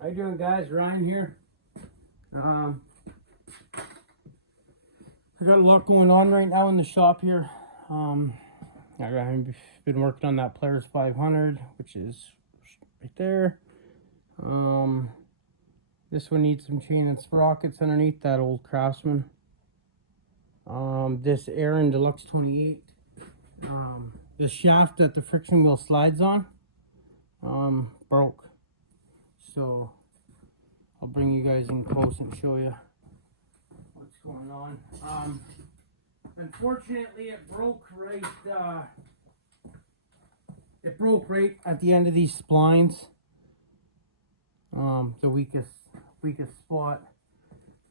How you doing, guys? Ryan here. I got a lot going on right now in the shop here. I've been working on that Players 500, which is right there. This one needs some chain and sprockets underneath that old Craftsman. This Ariens Deluxe 28. The shaft that the friction wheel slides on broke. So I'll bring you guys in close and show you what's going on. Unfortunately, it broke right at the end of these splines. The weakest spot.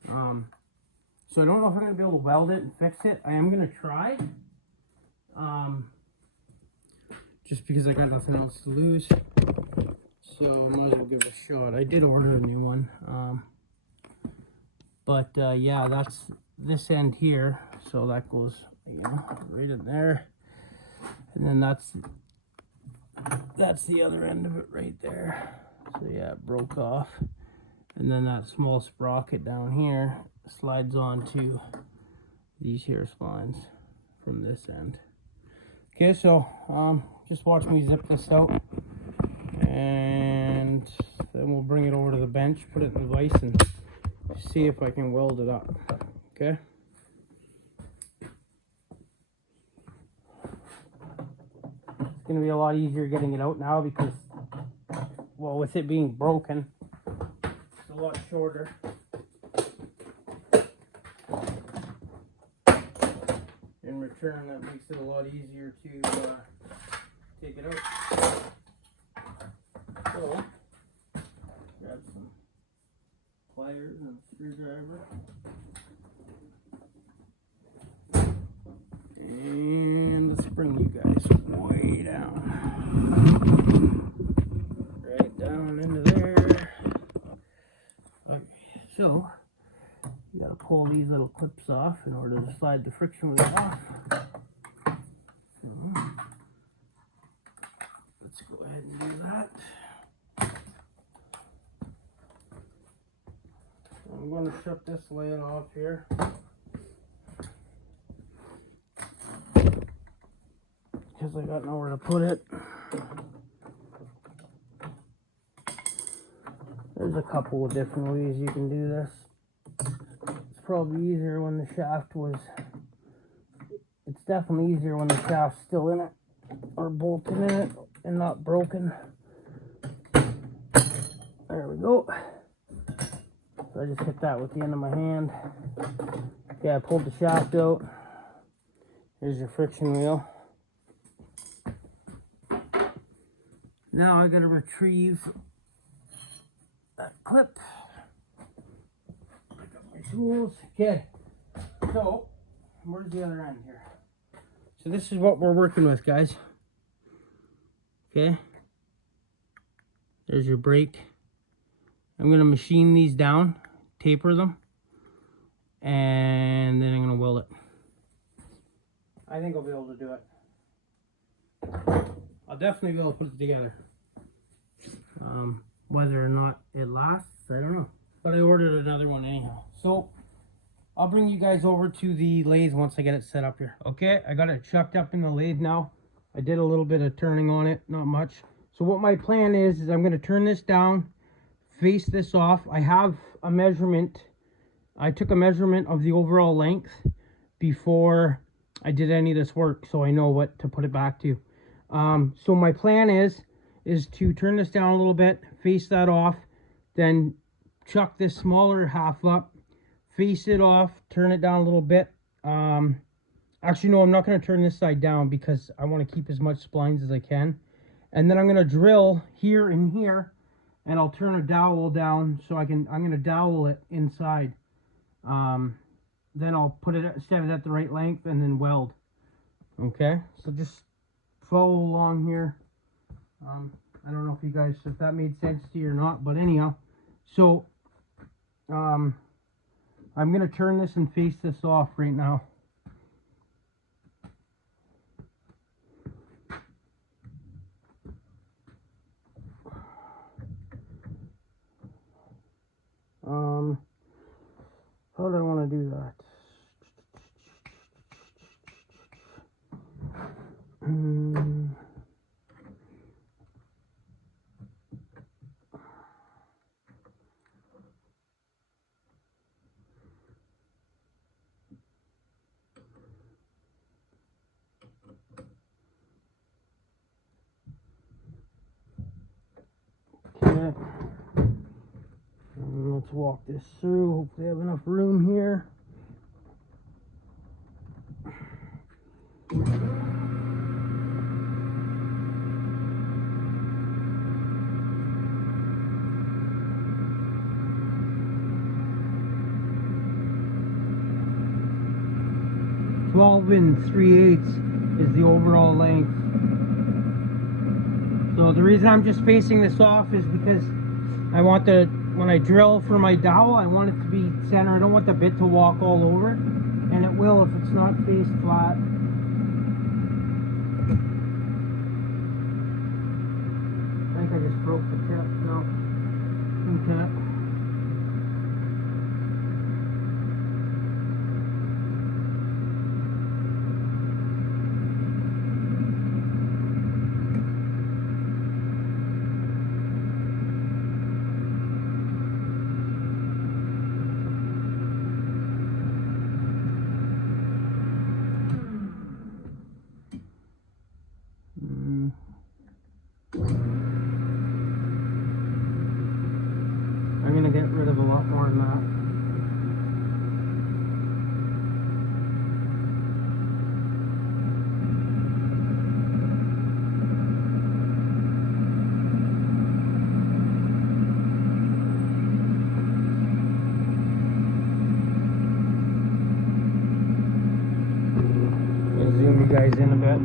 So I don't know if I'm gonna be able to weld it and fix it. I am gonna try. Just because I got nothing else to lose. So I might as well give it a shot. I did order a new one. Yeah, that's this end here. So that goes, right in there. And then that's the other end of it right there. So yeah, it broke off. And then that small sprocket down here slides onto these here splines from this end. Okay, so just watch me zip this out. And then we'll bring it over to the bench, put it in the vise, and see if I can weld it up. Okay? It's going to be a lot easier getting it out now because, well, with it being broken, it's a lot shorter. In return, that makes it a lot easier to take it out. So, grab some pliers and a screwdriver. And let's bring you guys way down. Right down into there. Okay, so you gotta pull these little clips off in order to slide the friction wheel off. So, let's go ahead and do that. I'm going to shut this lid off here. Because I got nowhere to put it. There's a couple of different ways you can do this. It's probably easier when the shaft was... It's definitely easier when the shaft's still in it. Or bolted in it and not broken. There we go. So I just hit that with the end of my hand. Okay, I pulled the shaft out. Here's your friction wheel. Now I gotta retrieve that clip. Pick up my tools. Okay, so where's the other end here? So this is what we're working with, guys. Okay, there's your brake. I'm gonna machine these down, taper them, and then I'm gonna weld it. I think I'll be able to do it. I'll definitely be able to put it together. Whether or not it lasts, I don't know. But I ordered another one anyhow. So I'll bring you guys over to the lathe once I get it set up here. Okay, I got it chucked up in the lathe now. I did a little bit of turning on it, not much. So what my plan is I'm gonna turn this down, face this off. I have a measurement. I took a measurement of the overall length before I did any of this work, so I know what to put it back to. So my plan is to turn this down a little bit, face that off, then chuck this smaller half up, face it off, turn it down a little bit. Actually, no, I'm not going to turn this side down because I want to keep as much splines as I can. And then I'm going to drill here and here, and I'll turn a dowel down so I'm going to dowel it inside. Then I'll put it, set it at the right length and then weld. Okay, so just follow along here. I don't know if that made sense to you or not, but anyhow, so I'm gonna turn this and face this off right now. want to do that. 'Kay. Let's walk this through. Hopefully I have enough room here. 12 3/8 is the overall length. So the reason I'm just facing this off is because I want when I drill for my dowel, I want it to be center. I don't want the bit to walk all over, and it will if it's not faced flat. I think I just broke the tip. No. Okay. I'm gonna get rid of a lot more than that. I'll zoom you guys in a bit.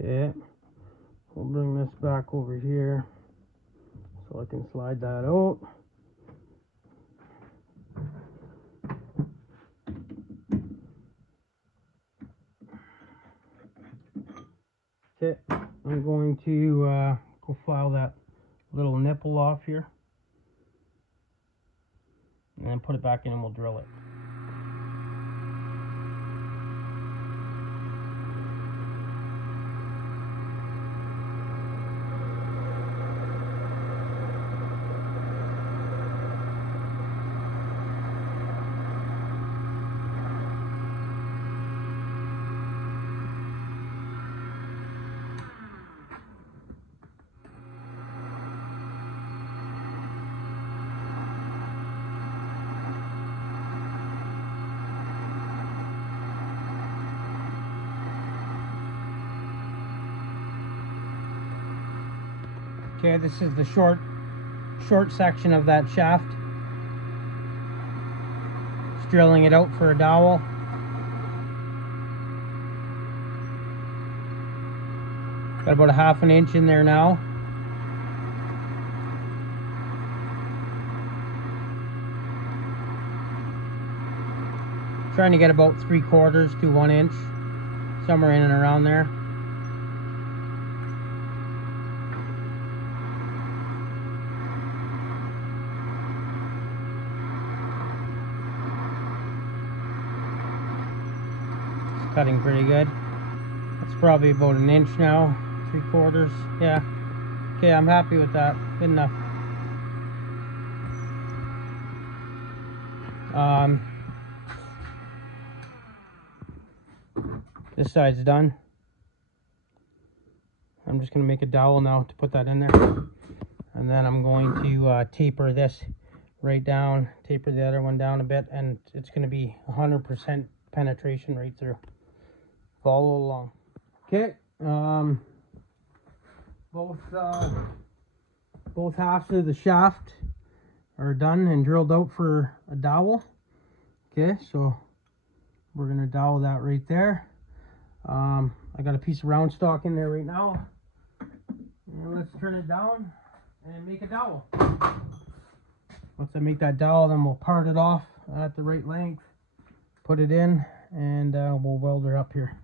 Okay, we'll bring this back over here so I can slide that out. Okay, I'm going to go file that little nipple off here and then put it back in and we'll drill it. Okay, this is the short section of that shaft. Just drilling it out for a dowel. Got about a 1/2 inch in there now. Trying to get about 3/4 to 1 inch, somewhere in and around there. It's cutting pretty good. It's probably about 1 inch now, 3/4. Yeah. Okay, I'm happy with that. Good enough. This side's done. I'm just going to make a dowel now to put that in there. And then I'm going to taper this right down, taper the other one down a bit, and it's going to be 100% penetration right through. Follow along. Okay, both both halves of the shaft are done and drilled out for a dowel. Okay, so we're gonna dowel that right there. I got a piece of round stock in there right now, and let's turn it down and make a dowel. Once I make that dowel, then we'll part it off at the right length, put it in, and we'll weld her up here.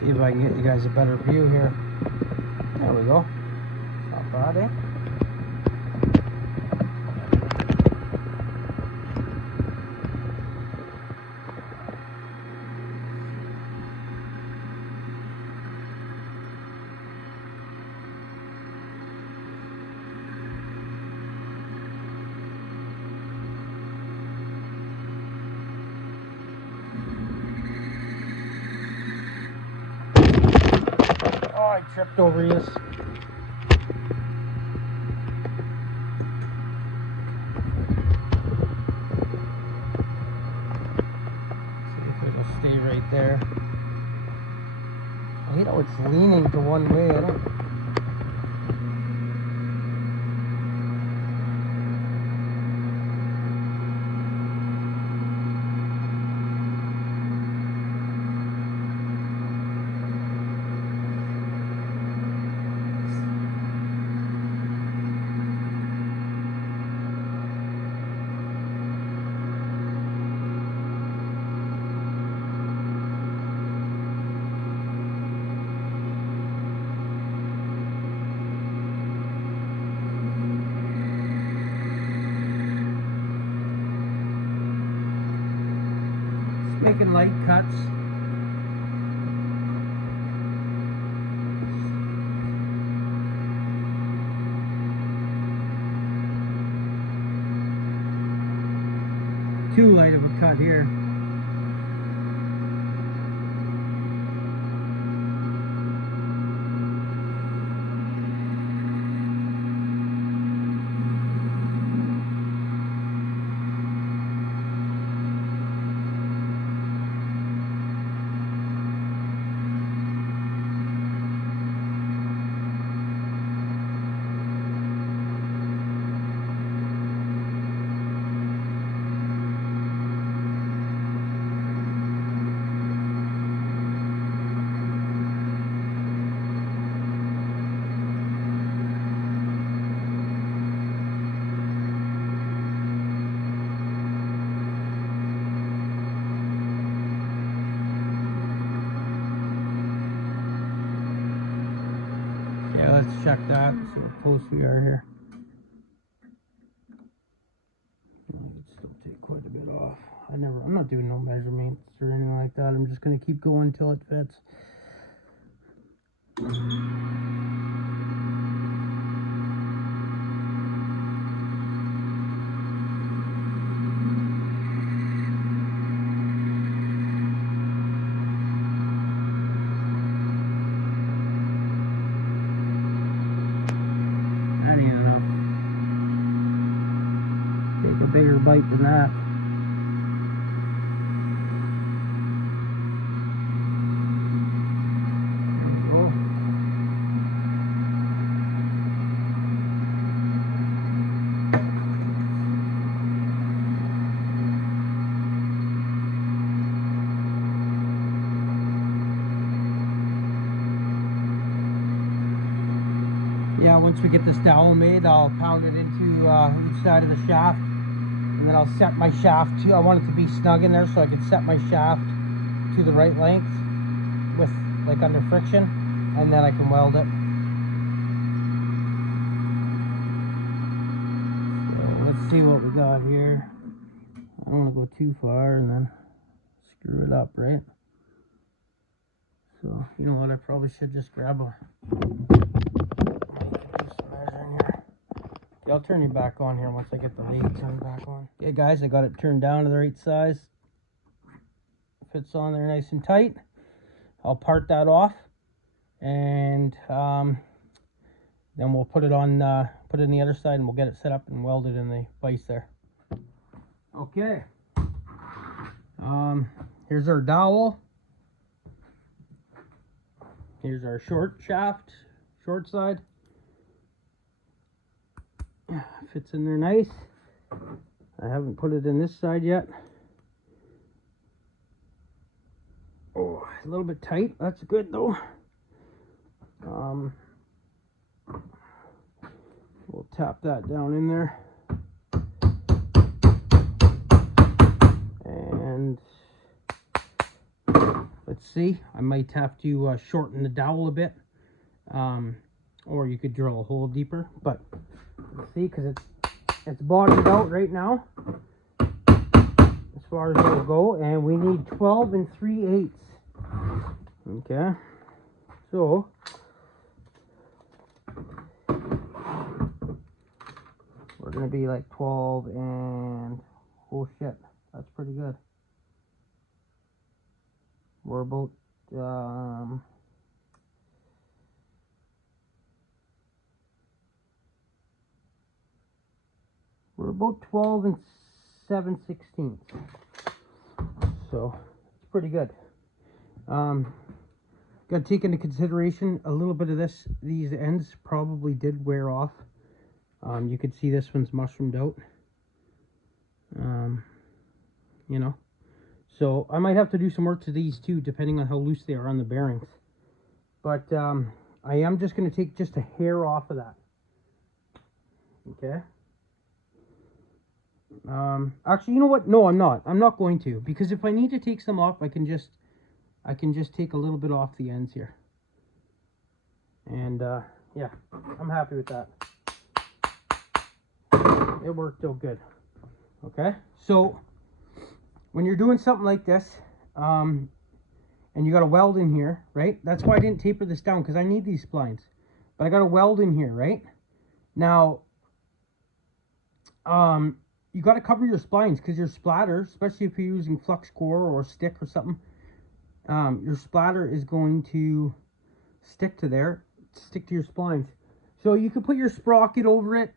See if I can get you guys a better view here. There we go. Not bad, eh? Oh, I tripped over this. See if it'll stay right there. I hate how it's leaning to one way. I don't. Making light cuts. Too light of a cut here. Yeah, let's check that and see how close we are here. I could still take quite a bit off. I'm not doing no measurements or anything like that. I'm just gonna keep going until it fits. That ain't enough. Take a bigger bite than that. once we get this dowel made, I'll pound it into each side of the shaft, and then I'll set my shaft to, I want it to be snug in there so I can set my shaft to the right length with like under friction, and then I can weld it. So let's see what we got here. I don't want to go too far and then screw it up, right? So you know what, I probably should just grab a measuring here. Okay, I'll turn you back on here once I get the lathe turned back on. Okay guys, I got it turned down to the right size. Fits on there nice and tight. I'll part that off, and then we'll put it on, put it in the other side, and we'll get it set up and weld it in the vise there. Okay. Here's our dowel. Here's our short shaft, short side. Fits in there nice. I haven't put it in this side yet. Oh, a little bit tight. That's good though. We'll tap that down in there. And let's see. I might have to shorten the dowel a bit. Or you could drill a hole deeper. But let's see, because it's bottomed out right now as far as it'll go, and we need 12 3/8. Okay, so we're gonna be like 12 and oh shit, that's pretty good. We're about we're about 12 7/16. So it's pretty good. Got to take into consideration a little bit of this. These ends probably did wear off. You could see this one's mushroomed out. You know, so I might have to do some work to these too, depending on how loose they are on the bearings. But I am just going to take just a hair off of that. Okay. Actually, you know what? No, I'm not. I'm not going to, because if I need to take some off, I can just take a little bit off the ends here. And yeah, I'm happy with that. It worked out good. Okay, so when you're doing something like this, and you got a weld in here, right? That's why I didn't taper this down, because I need these splines. But I got a weld in here, right? Now, you got to cover your splines, because your splatter, especially if you're using flux core or stick or something, your splatter is going to stick to your splines. So you could put your sprocket over it.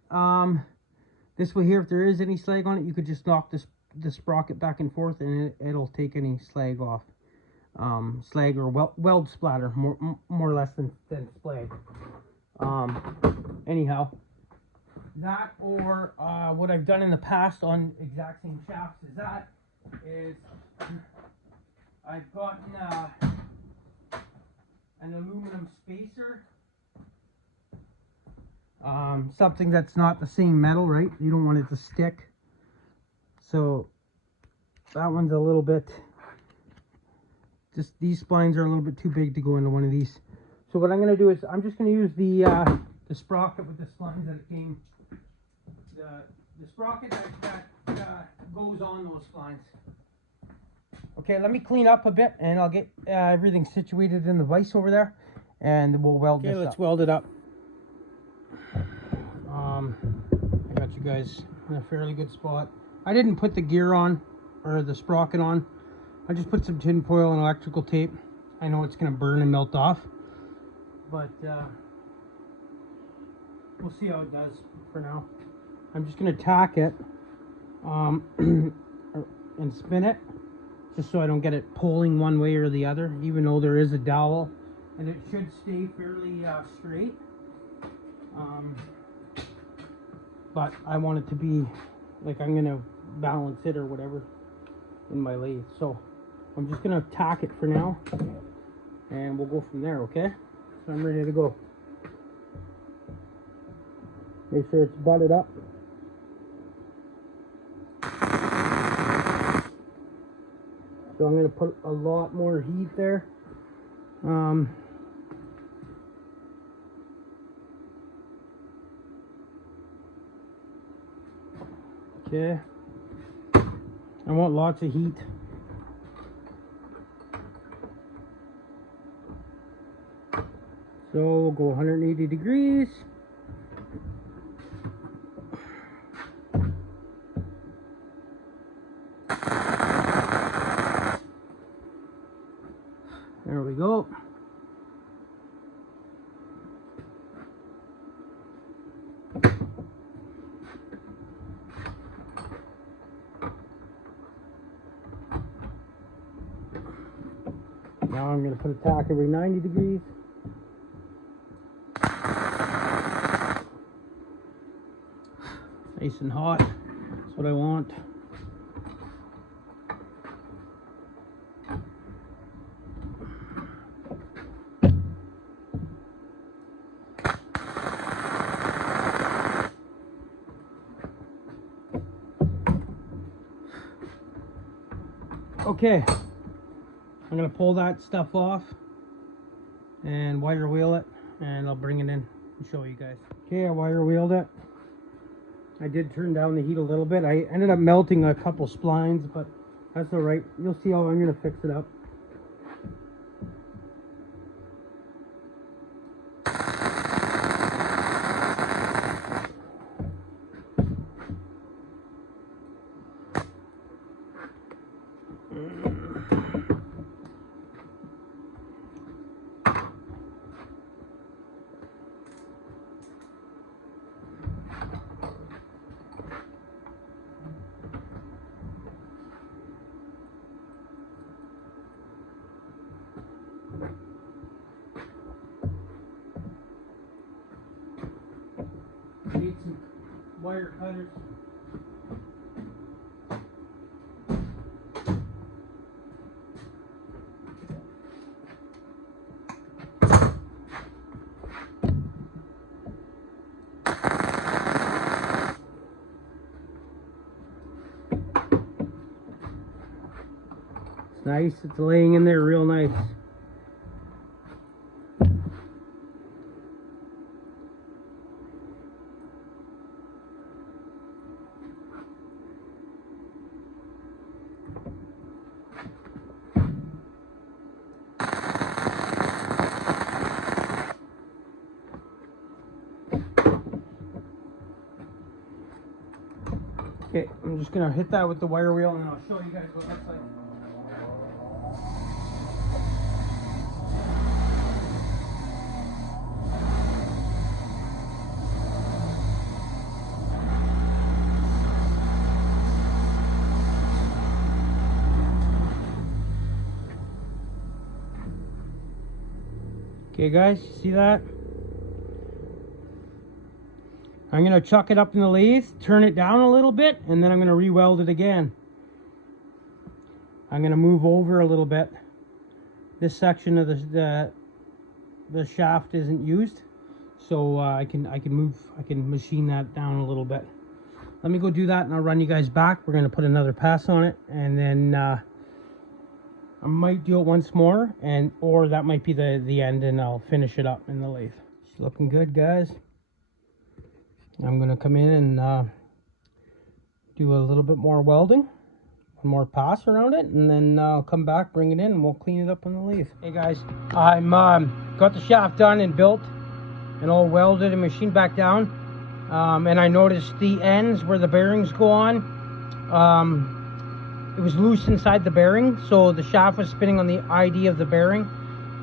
This way here, if there is any slag on it, you could just knock the sprocket back and forth, and it'll take any slag off. Slag or weld splatter, more or less than slag. Anyhow, that, or what I've done in the past on exact same shafts is I've gotten an aluminum spacer. Something that's not the same metal, right? You don't want it to stick. So that one's a little bit, just these splines are a little bit too big to go into one of these. So what I'm going to do is I'm just going to use the sprocket with the splines that it came, the sprocket that goes on those splines. Okay, let me clean up a bit, and I'll get everything situated in the vise over there, and we'll weld this up. Okay, let's weld it up. I got you guys in a fairly good spot. I didn't put the gear on, or the sprocket on. I just put some tin foil and electrical tape. I know it's going to burn and melt off, but we'll see how it does for now. I'm just going to tack it and spin it, just so I don't get it pulling one way or the other, even though there is a dowel, and it should stay fairly straight. But I want it to be like I'm going to balance it or whatever in my lathe. So I'm just going to tack it for now, and we'll go from there, okay? So I'm ready to go. Make sure it's butted up. So I'm going to put a lot more heat there. Okay. I want lots of heat. So we'll go 180 degrees. There we go. Now I'm going to put a tack every 90 degrees. Nice and hot. That's what I want. Okay, I'm going to pull that stuff off and wire wheel it, and I'll bring it in and show you guys. Okay, I wire wheeled it. I did turn down the heat a little bit. I ended up melting a couple splines, but that's all right. You'll see how I'm going to fix it up. Need some wire cutters. It's nice, it's laying in there real nice. Okay, I'm just gonna hit that with the wire wheel and I'll show you guys what it looks like. Okay guys, see that? I'm going to chuck it up in the lathe, turn it down a little bit, and then I'm going to re-weld it again. I'm going to move over a little bit. This section of the shaft isn't used, so I can machine that down a little bit. Let me go do that and I'll run you guys back. We're going to put another pass on it, and then I might do it once more, or that might be the end, and I'll finish it up in the lathe. It's looking good, guys. I'm going to come in and do a little bit more welding, one more pass around it, and then I'll come back, bring it in, and we'll clean it up on the lathe. Hey guys, I'm got the shaft done and built and all welded and machined back down, and I noticed the ends where the bearings go on, it was loose inside the bearing, so the shaft was spinning on the ID of the bearing.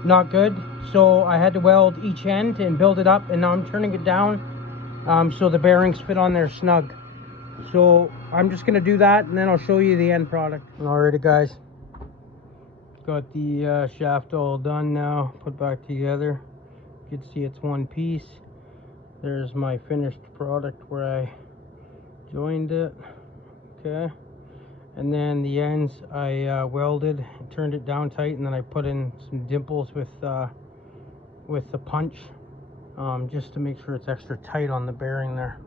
Not good. So I had to weld each end and build it up, and now I'm turning it down so the bearings fit on there snug. So I'm just gonna do that, and then I'll show you the end product. Alrighty guys, got the shaft all done now, put back together. You can see it's one piece. There's my finished product where I joined it. Okay, and then the ends I welded, turned it down tight, and then I put in some dimples with the punch. just to make sure it's extra tight on the bearing there.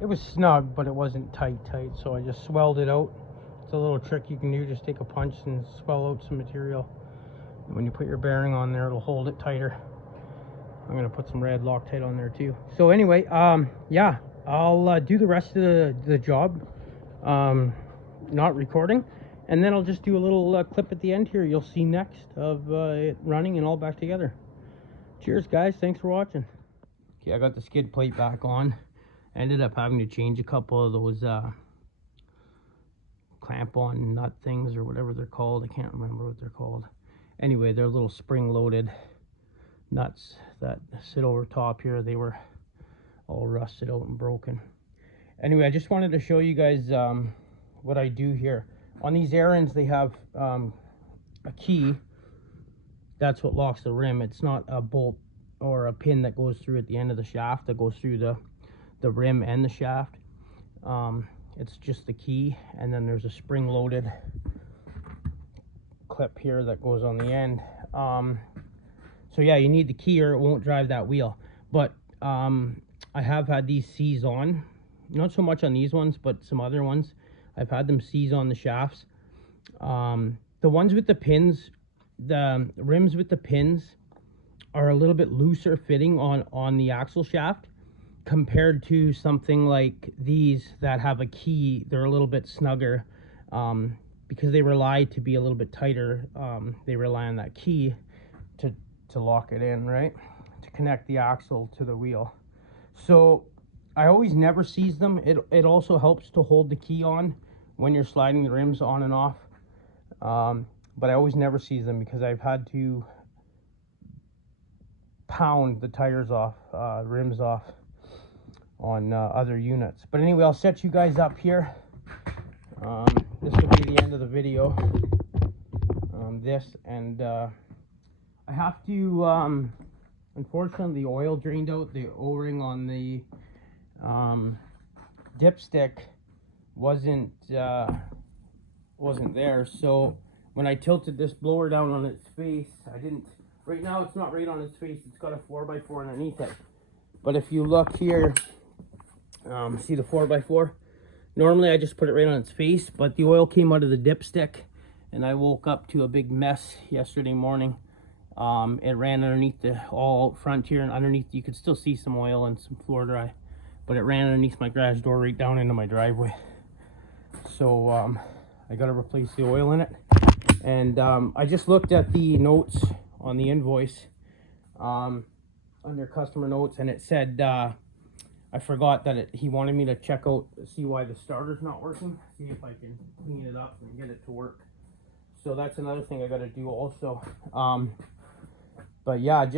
It was snug, but it wasn't tight, so I just swelled it out. It's a little trick you can do, just take a punch and swell out some material. And when you put your bearing on there, it'll hold it tighter. I'm gonna put some red Loctite on there too. So anyway, yeah, I'll do the rest of the job, not recording, and then I'll just do a little clip at the end here you'll see next of it running and all back together. Cheers guys, thanks for watching. Okay, I got the skid plate back on. I ended up having to change a couple of those clamp on nut things or whatever they're called. I can't remember what they're called. Anyway, they're little spring loaded nuts that sit over top here. They were all rusted out and broken. Anyway, I just wanted to show you guys what I do here. On these Ariens, they have a key. That's what locks the rim. It's not a bolt or a pin that goes through at the end of the shaft that goes through the rim and the shaft. It's just the key, and then there's a spring loaded clip here that goes on the end. So yeah, you need the key or it won't drive that wheel. But I have had these seize on, not so much on these ones, but some other ones. I've had them seize on the shafts. The ones with the pins, the rims with the pins are a little bit looser fitting on the axle shaft compared to something like these that have a key. They're a little bit snugger because they rely to be a little bit tighter. They rely on that key to lock it in, right, to connect the axle to the wheel. So I always never seize them. It also helps to hold the key on when you're sliding the rims on and off, but I always never seize them because I've had to pound the tires off, rims off on other units. But anyway, I'll set you guys up here. This will be the end of the video. I have to, unfortunately, the oil drained out. The O-ring on the dipstick wasn't there. So when I tilted this blower down on its face, I didn't. Right now, it's not right on its face. It's got a 4x4 underneath it. But if you look here, see the 4x4? Normally, I just put it right on its face, but the oil came out of the dipstick, and I woke up to a big mess yesterday morning. It ran underneath all out front here, and underneath you could still see some oil and some floor dry, but it ran underneath my garage door right down into my driveway. So I got to replace the oil in it, and I just looked at the notes on the invoice under customer notes, and it said I forgot that he wanted me to check out, see why the starter's not working, see if I can clean it up and get it to work. So that's another thing I got to do also. But yeah, I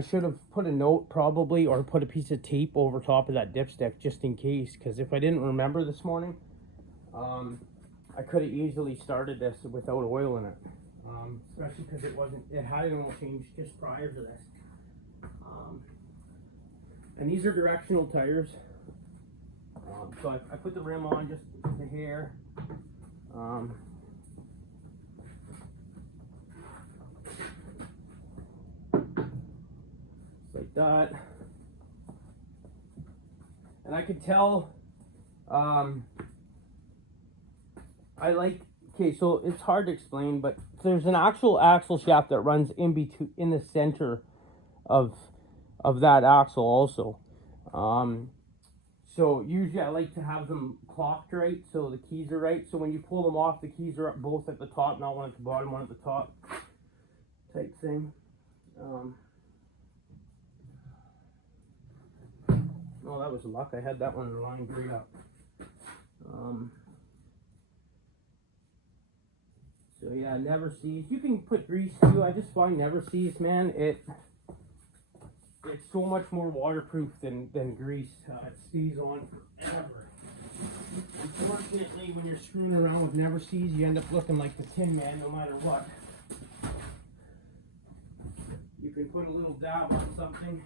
should have put a note probably, or put a piece of tape over top of that dipstick just in case, because if I didn't remember this morning, I could have easily started this without oil in it, especially because it had an oil change just prior to this. And these are directional tires, so I put the rim on just a hair. Like that, and I could tell. Okay, so it's hard to explain, but there's an actual axle shaft that runs in the center of that axle also. So usually I like to have them clocked right, so the keys are right. So when you pull them off, the keys are both at the top, not one at the bottom, one at the top, type thing. Oh, that was luck. I had that one lined right up. So yeah, never seize. You can put grease too. I just find never seize, man. It's so much more waterproof than grease. It stays on forever. Unfortunately, when you're screwing around with never seize, you end up looking like the Tin Man no matter what. You can put a little dab on something,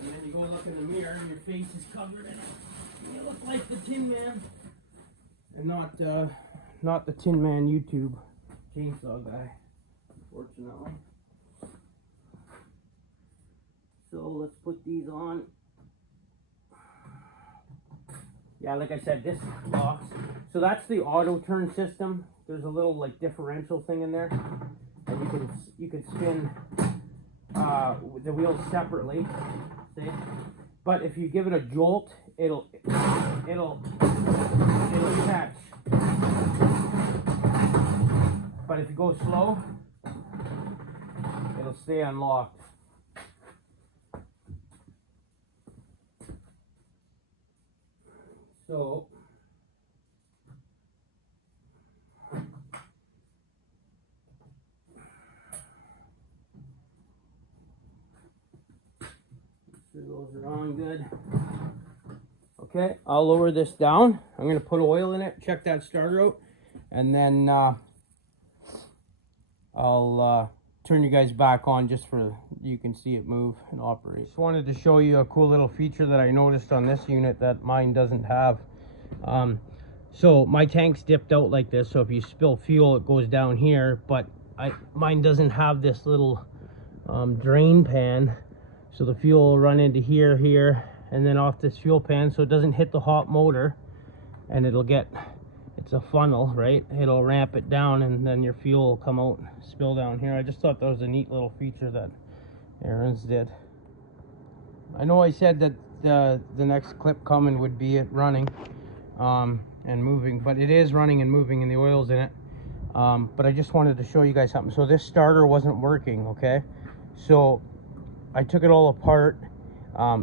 and then you go look in the mirror and your face is covered in it. You look like the Tin Man, and not the Tin Man YouTube chainsaw guy, unfortunately. So let's put these on. Yeah, like I said, this locks. So that's the auto turn system. There's a little like differential thing in there, and you can spin the wheels separately. See? But if you give it a jolt, it'll catch. But if you go slow, it'll stay unlocked. So those are on good. Okay, I'll lower this down. I'm going to put oil in it, check that starter out, and then I'll turn you guys back on just for you can see it move and operate. Just wanted to show you a cool little feature that I noticed on this unit that mine doesn't have. So my tank's dipped out like this, so if you spill fuel it goes down here, but mine doesn't have this little drain pan, so the fuel will run into here, and then off this fuel pan, so it doesn't hit the hot motor, and it's a funnel, right? It'll ramp it down, and then your fuel will come out and spill down here. I just thought that was a neat little feature that Ariens did. I know I said that the next clip coming would be it running and moving, but it is running and moving, and the oil's in it. But I just wanted to show you guys something. So this starter wasn't working, okay? So I took it all apart.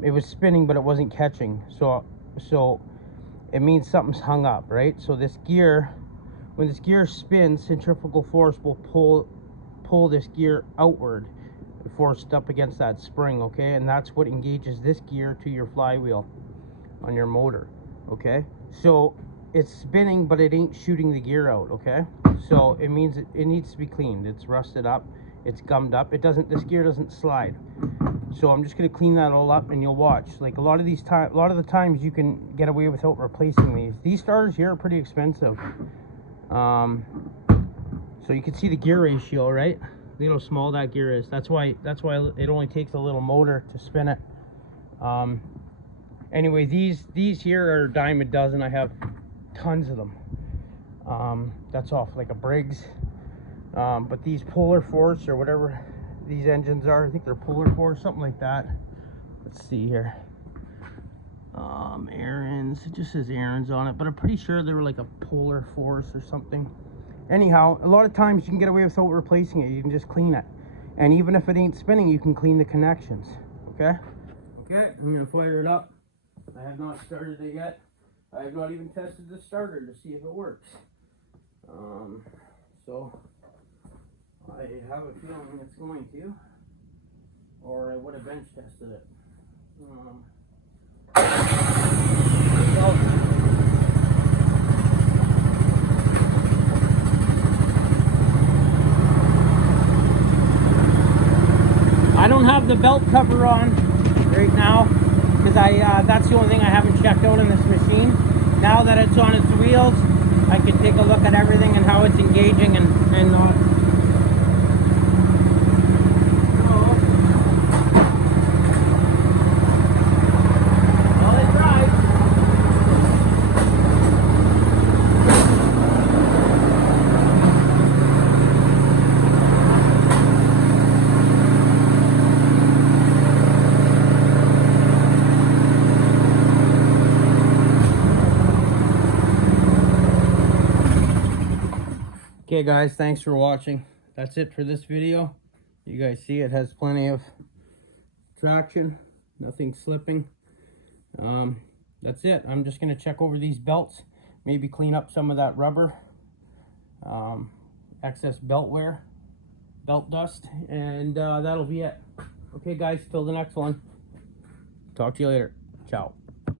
It was spinning, but it wasn't catching. So it means something's hung up, right? So this gear, when this gear spins, centrifugal force will pull this gear outward, forced up against that spring, okay? And that's what engages this gear to your flywheel on your motor, okay? So it's spinning, but it ain't shooting the gear out, okay? So it means it needs to be cleaned. It's rusted up, it's gummed up. This gear doesn't slide. So I'm just going to clean that all up, and you'll watch. Like a lot of the times you can get away without replacing these. These starters here are pretty expensive. So you can see the gear ratio, right? Look how small that gear is. That's why it only takes a little motor to spin it. Anyway, these here are a dime a dozen. I have tons of them. That's off like a Briggs. But these Polar Force or whatever these engines are, I think they're Polar Force, something like that. Let's see here. Ariens, it just says Ariens on it, but I'm pretty sure they were like a Polar Force or something. Anyhow, a lot of times you can get away without replacing it. You can just clean it, and even if it ain't spinning, you can clean the connections. Okay, I'm gonna fire it up. I have not started it yet. I have not even tested the starter to see if it works. So I have a feeling it's going to, or I would have bench tested it. I don't have the belt cover on right now because that's the only thing I haven't checked out in this machine. Now that it's on its wheels, I can take a look at everything and how it's engaging and not. Okay guys, thanks for watching. That's it for this video. You guys see it has plenty of traction, nothing slipping. That's it. I'm just going to check over these belts, maybe clean up some of that rubber, excess belt wear, belt dust, and that'll be it. Okay guys, till the next one. Talk to you later. Ciao.